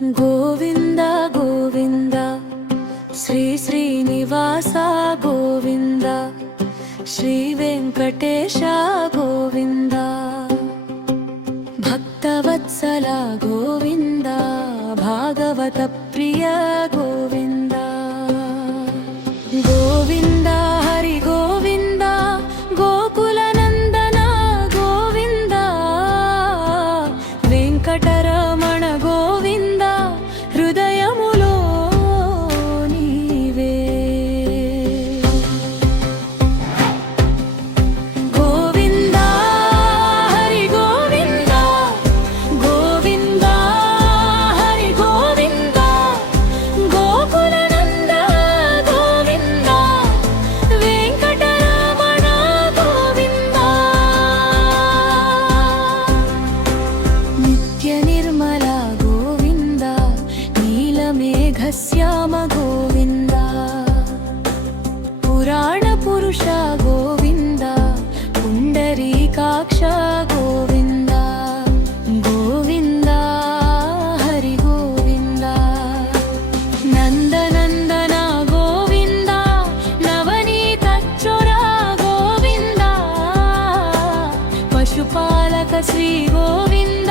గోవింద గోవింద శ్రీ శ్రీనివాస గోవింద శ్రీ వెంకటేశ గోవింద భక్తవత్సల గోవింద భాగవత ప్రియ గోవింద గోవింద హరి గోవింద గోకుల నందన గోవింద వెంకటరమణ గోవింద హృదయములో నీవే గోవింద హరి గోవింద గోవింద హరి గోవింద గోకుల నంద గోవింద వెంకటరమణ గోవింద నిత్య నిర్మల గోవింద నీలమేఘశ్యామ గోవింద పురాణ పురుష గోవింద పుండరీకాక్ష గోవింద గోవింద హరి గోవింద నందనందన గోవింద నవనీతచ్చొర గోవింద పశుపాలక శ్రీ గోవింద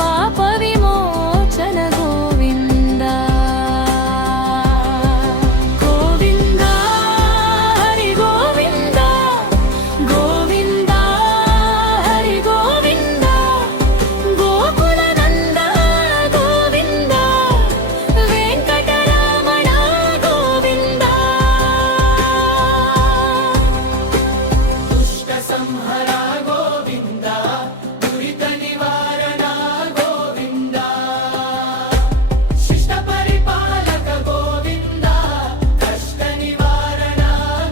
పాప విమోచన గోవింద గోవింద హరి గోవింద గోవింద హరి గోవింద గోకుల నంద గోవింద వెంకటరమణ గోవింద దుష్ట సంహర గోవింద దురిత నివారణ గోవింద శిష్ట పరిపాలక గోవింద కష్ట నివారణ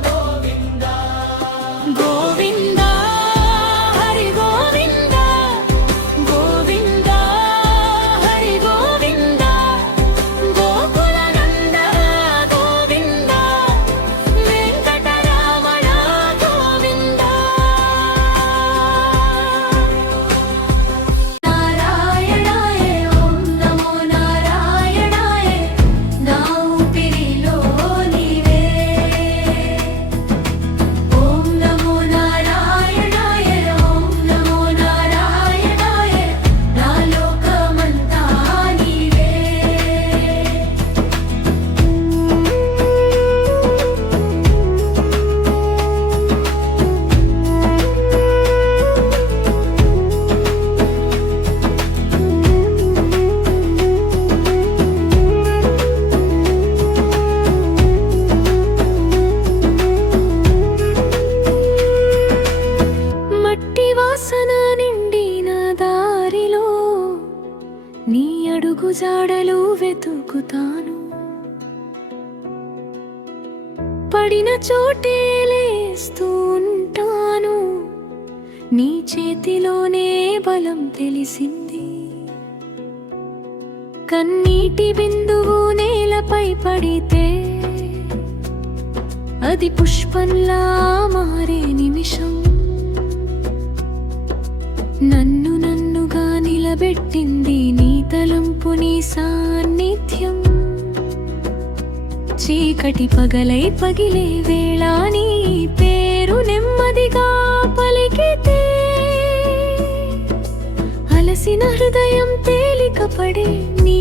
గోవింద గోవింద హరి గోవింద గోవింద హరి గోవింద గోకుల నంద గోవింద వెంకటరమణ గోవింద నారాయణాయ ఓం నమో నారాయణాయ నా ఊపిరిలో నీవే ఓం నమో నారాయణాయ ఓం నమో నారాయణాయ నా లోకమంతా నీవే మట్టి వాసన నిండిన దారిలో నీ అడుగు జాడలు వెతుకుతాను పడిన చోటే లేస్తూ ఉంటాను నీ చేతిలోనే బలం తెలిసింది కన్నీటి బిందువు నేలపై పడితే అది పుష్పంలా మారే నిమిషం నన్నుగా నిలబెట్టింది నీ తలంపు నీ సాన్నిధ్యం చీకటి పగలై పగిలే వేళ నీ పేరు నెమ్మదిగా పలికితే అలసిన హృదయం తేలిక పడే నీ